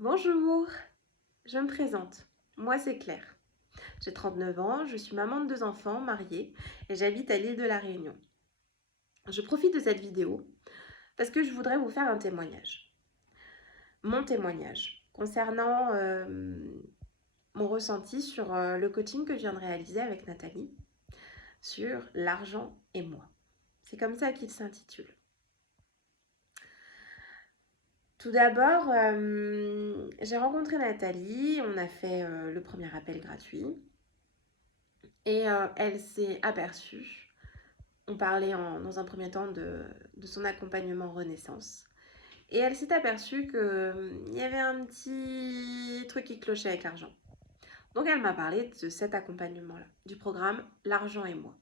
Bonjour, je me présente. Moi, c'est Claire. J'ai 39 ans, je suis maman de 2 enfants, mariée, et j'habite à l'île de la Réunion. Je profite de cette vidéo parce que je voudrais vous faire un témoignage. Mon témoignage concernant mon ressenti sur le coaching que je viens de réaliser avec Nathalie sur l'argent et moi. C'est comme ça qu'il s'intitule. Tout d'abord, j'ai rencontré Nathalie, on a fait le premier appel gratuit. Et elle s'est aperçue, on parlait dans un premier temps de son accompagnement Renaissance. Et elle s'est aperçue qu'il y avait un petit truc qui clochait avec l'argent. Donc elle m'a parlé de cet accompagnement-là, du programme L'argent et moi.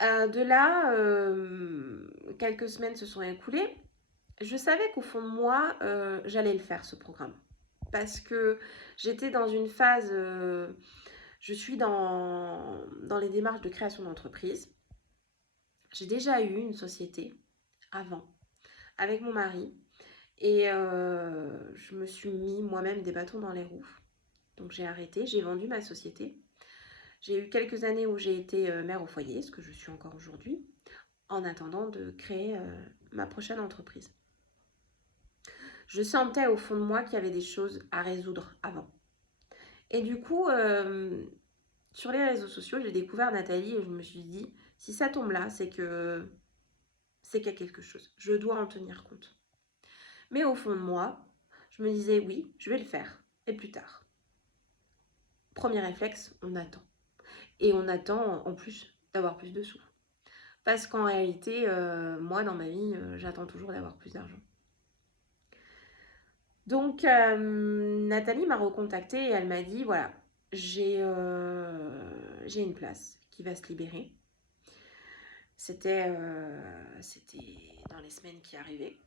De là, quelques semaines se sont écoulées. Je savais qu'au fond de moi, j'allais le faire, ce programme. Parce que j'étais dans une phase... je suis dans les démarches de création d'entreprise. J'ai déjà eu une société avant, avec mon mari. Et je me suis mis moi-même des bâtons dans les roues. Donc j'ai arrêté, j'ai vendu ma société. J'ai eu quelques années où j'ai été mère au foyer, ce que je suis encore aujourd'hui, en attendant de créer ma prochaine entreprise. Je sentais au fond de moi qu'il y avait des choses à résoudre avant. Et du coup, sur les réseaux sociaux, j'ai découvert Nathalie et je me suis dit, si ça tombe là, c'est qu'il y a quelque chose. Je dois en tenir compte. Mais au fond de moi, je me disais, oui, je vais le faire. Et plus tard. Premier réflexe, on attend. Et on attend en plus d'avoir plus de sous. Parce qu'en réalité, moi, dans ma vie, j'attends toujours d'avoir plus d'argent. Donc, Nathalie m'a recontactée et elle m'a dit, voilà, j'ai une place qui va se libérer. C'était dans les semaines qui arrivaient.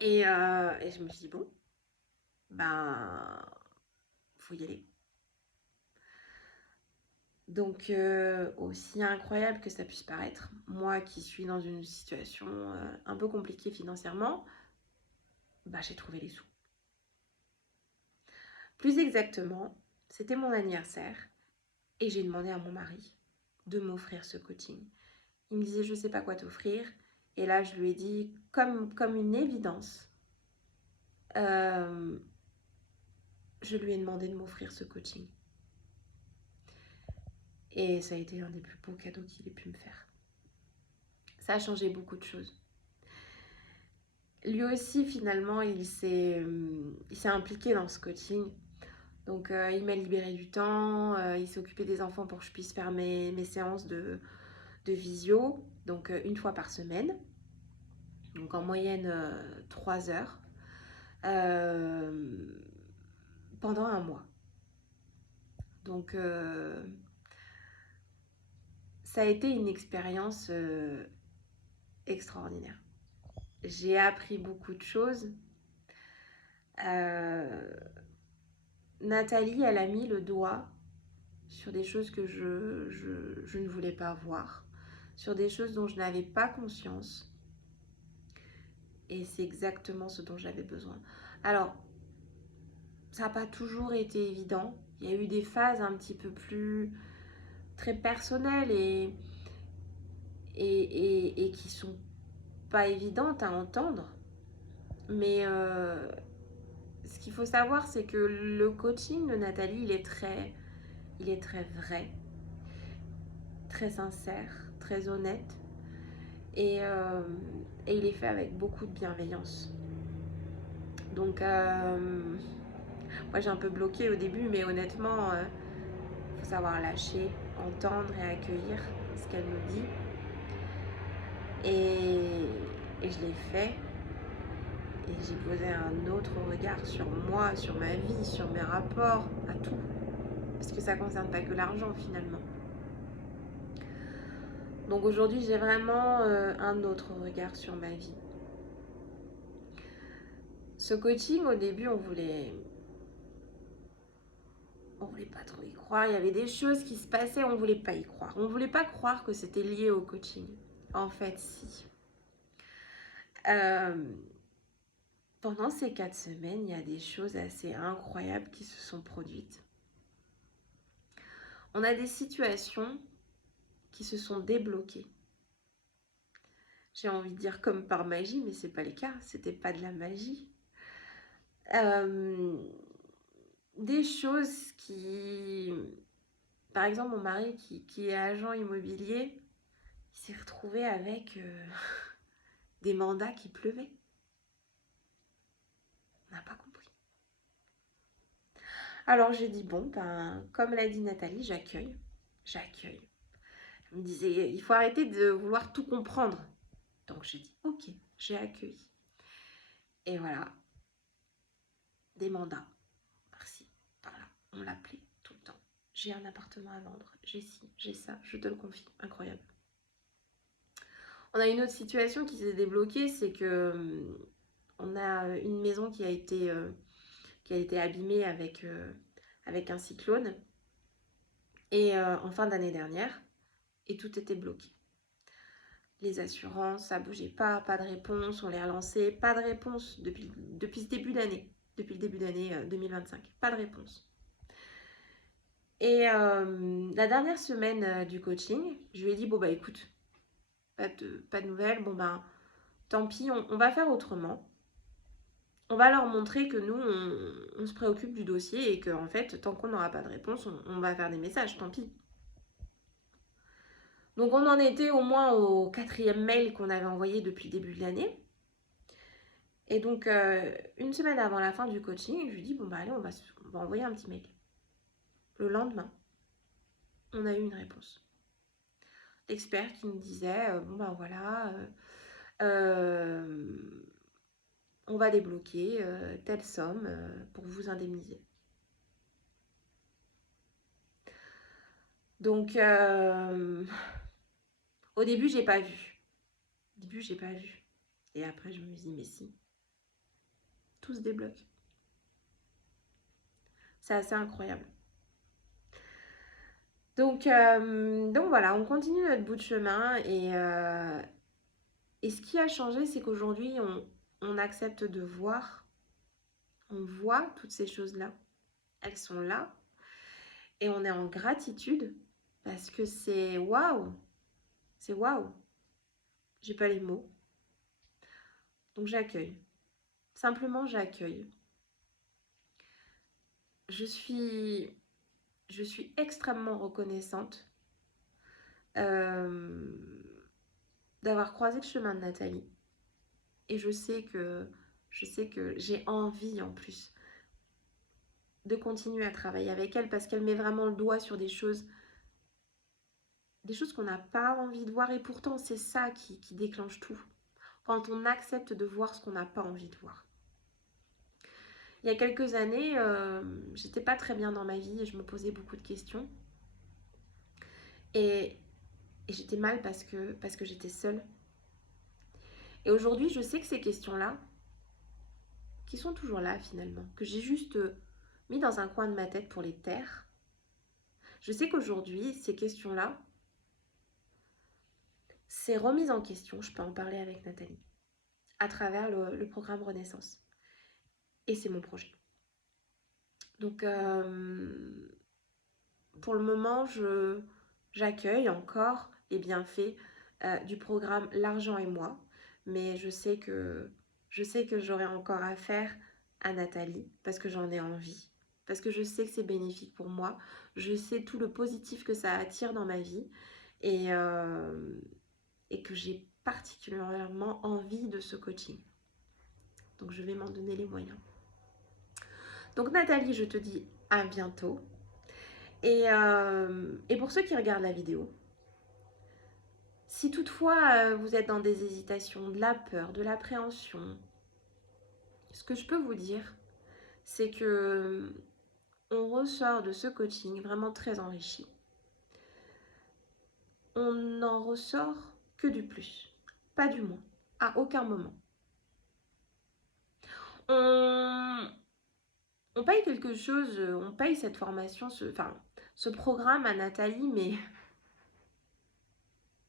Et je me suis dit, bon, ben, faut y aller. Donc, aussi incroyable que ça puisse paraître, moi qui suis dans une situation un peu compliquée financièrement, bah, j'ai trouvé les sous. Plus exactement, c'était mon anniversaire et j'ai demandé à mon mari de m'offrir ce coaching. Il me disait, je ne sais pas quoi t'offrir. Et là, je lui ai dit, comme une évidence, euh, je lui ai demandé de m'offrir ce coaching. Et ça a été un des plus beaux cadeaux qu'il ait pu me faire. Ça a changé beaucoup de choses. Lui aussi, finalement, il s'est impliqué dans ce coaching. Donc, il m'a libéré du temps, il s'est occupé des enfants pour que je puisse faire mes séances de visio, donc une fois par semaine, donc en moyenne 3 heures, euh, pendant un mois. Donc, ça a été une expérience extraordinaire. J'ai appris beaucoup de choses. Nathalie, elle a mis le doigt sur des choses que je ne voulais pas voir, sur des choses dont je n'avais pas conscience. Et c'est exactement ce dont j'avais besoin. Alors, ça n'a pas toujours été évident. Il y a eu des phases un petit peu plus très personnelles et qui sont pas évidentes à entendre. Mais ce qu'il faut savoir, c'est que le coaching de Nathalie, il est très vrai, très sincère, très honnête. Et il est fait avec beaucoup de bienveillance. Donc, moi j'ai un peu bloqué au début, mais honnêtement, faut savoir lâcher, entendre et accueillir ce qu'elle nous dit. Et je l'ai fait. Et j'ai posé un autre regard sur moi, sur ma vie, sur mes rapports, à tout. Parce que ça ne concerne pas que l'argent finalement. Donc aujourd'hui, j'ai vraiment un autre regard sur ma vie. Ce coaching, au début, on voulait pas trop y croire. Il y avait des choses qui se passaient, on voulait pas y croire. On voulait pas croire que c'était lié au coaching. En fait, si. Euh, pendant ces 4 semaines, il y a des choses assez incroyables qui se sont produites. On a des situations qui se sont débloquées. J'ai envie de dire comme par magie, mais c'est pas le cas, c'était pas de la magie. Euh, des choses qui... Par exemple, mon mari qui est agent immobilier, il s'est retrouvé avec des mandats qui pleuvaient. On n'a pas compris. Alors j'ai dit, bon, ben, comme l'a dit Nathalie, j'accueille. J'accueille. Elle me disait, il faut arrêter de vouloir tout comprendre. Donc j'ai dit, ok, j'ai accueilli. Et voilà, des mandats. Merci. Voilà, on l'appelait tout le temps. J'ai un appartement à vendre, j'ai ci, j'ai ça, je te le confie. Incroyable. On a une autre situation qui s'est débloquée, c'est que on a une maison qui a été abîmée avec un cyclone et en fin d'année dernière, et tout était bloqué. Les assurances, ça bougeait pas de réponse, on les relançait, pas de réponse depuis ce début d'année, depuis le début d'année 2025, pas de réponse. Et la dernière semaine du coaching, je lui ai dit, bon bah écoute, pas de nouvelles, bon bah tant pis, on va faire autrement. On va leur montrer que nous, on se préoccupe du dossier et qu'en fait, tant qu'on n'aura pas de réponse, on va faire des messages, tant pis. Donc on en était au moins au 4e mail qu'on avait envoyé depuis le début de l'année. Et donc, une semaine avant la fin du coaching, je lui dis, bon bah allez, on va envoyer un petit mail. Le lendemain, on a eu une réponse. L'expert qui nous disait, bon bah voilà, on va débloquer telle somme pour vous indemniser. Donc, au début, j'ai pas vu. Au début, j'ai pas vu. Et après, je me dis, mais si, tout se débloque. C'est assez incroyable. Donc voilà, on continue notre bout de chemin et ce qui a changé, c'est qu'aujourd'hui, on accepte de voir, on voit toutes ces choses-là. Elles sont là et on est en gratitude parce que c'est waouh, c'est waouh. J'ai pas les mots. Donc j'accueille. Simplement, j'accueille. Je suis, je suis extrêmement reconnaissante euh, d'avoir croisé le chemin de Nathalie. Et je sais que j'ai envie en plus de continuer à travailler avec elle parce qu'elle met vraiment le doigt sur des choses qu'on n'a pas envie de voir et pourtant c'est ça qui déclenche tout. Quand on accepte de voir ce qu'on n'a pas envie de voir. Il y a quelques années, j'étais pas très bien dans ma vie et je me posais beaucoup de questions. Et, et j'étais mal parce que j'étais seule. Et aujourd'hui, je sais que ces questions-là, qui sont toujours là finalement, que j'ai juste mis dans un coin de ma tête pour les taire, je sais qu'aujourd'hui, ces questions-là, c'est remise en question, je peux en parler avec Nathalie, à travers le programme Renaissance. Et c'est mon projet. Donc, pour le moment, j'accueille encore les bienfaits du programme L'argent et moi, mais je sais que j'aurai encore affaire à Nathalie parce que j'en ai envie, parce que je sais que c'est bénéfique pour moi, je sais tout le positif que ça attire dans ma vie et, et que j'ai particulièrement envie de ce coaching. Donc je vais m'en donner les moyens. Donc Nathalie, je te dis à bientôt. Et pour ceux qui regardent la vidéo, si toutefois vous êtes dans des hésitations, de la peur, de l'appréhension, ce que je peux vous dire, c'est que on ressort de ce coaching vraiment très enrichi. On n'en ressort que du plus, pas du moins, à aucun moment. On, on paye quelque chose, on paye cette formation, ce programme à Nathalie,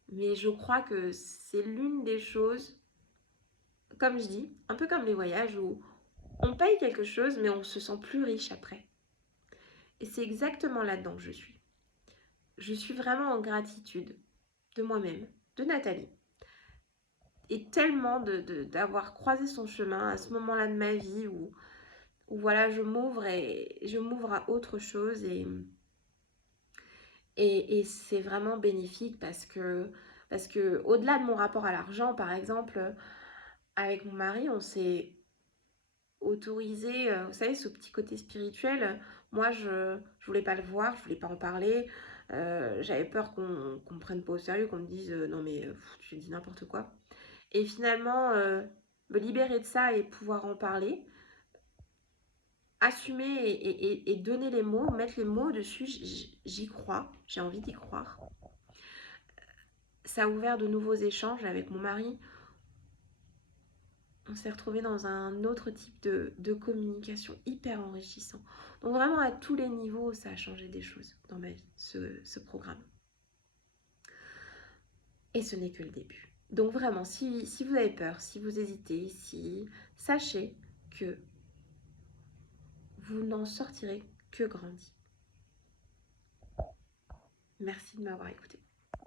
mais je crois que c'est l'une des choses comme je dis, un peu comme les voyages où on paye quelque chose, mais on se sent plus riche après. Et c'est exactement là-dedans que je suis. Je suis vraiment en gratitude de moi-même, de Nathalie, et tellement d'avoir croisé son chemin à ce moment-là de ma vie où voilà, je m'ouvre à autre chose et c'est vraiment bénéfique parce que au-delà de mon rapport à l'argent, par exemple, avec mon mari, on s'est autorisé, vous savez, ce petit côté spirituel. Moi, je voulais pas le voir, je voulais pas en parler. J'avais peur qu'on me prenne pas au sérieux, qu'on me dise non mais tu dis n'importe quoi. Et finalement, me libérer de ça et pouvoir en parler, assumer et donner les mots, mettre les mots dessus, j'y crois, j'ai envie d'y croire. Ça a ouvert de nouveaux échanges avec mon mari. On s'est retrouvé dans un autre type de communication hyper enrichissant. Donc vraiment à tous les niveaux, ça a changé des choses dans ma vie, ce programme. Et ce n'est que le début. Donc vraiment, si vous avez peur, si vous hésitez, sachez que vous n'en sortirez que grandi. Merci de m'avoir écouté.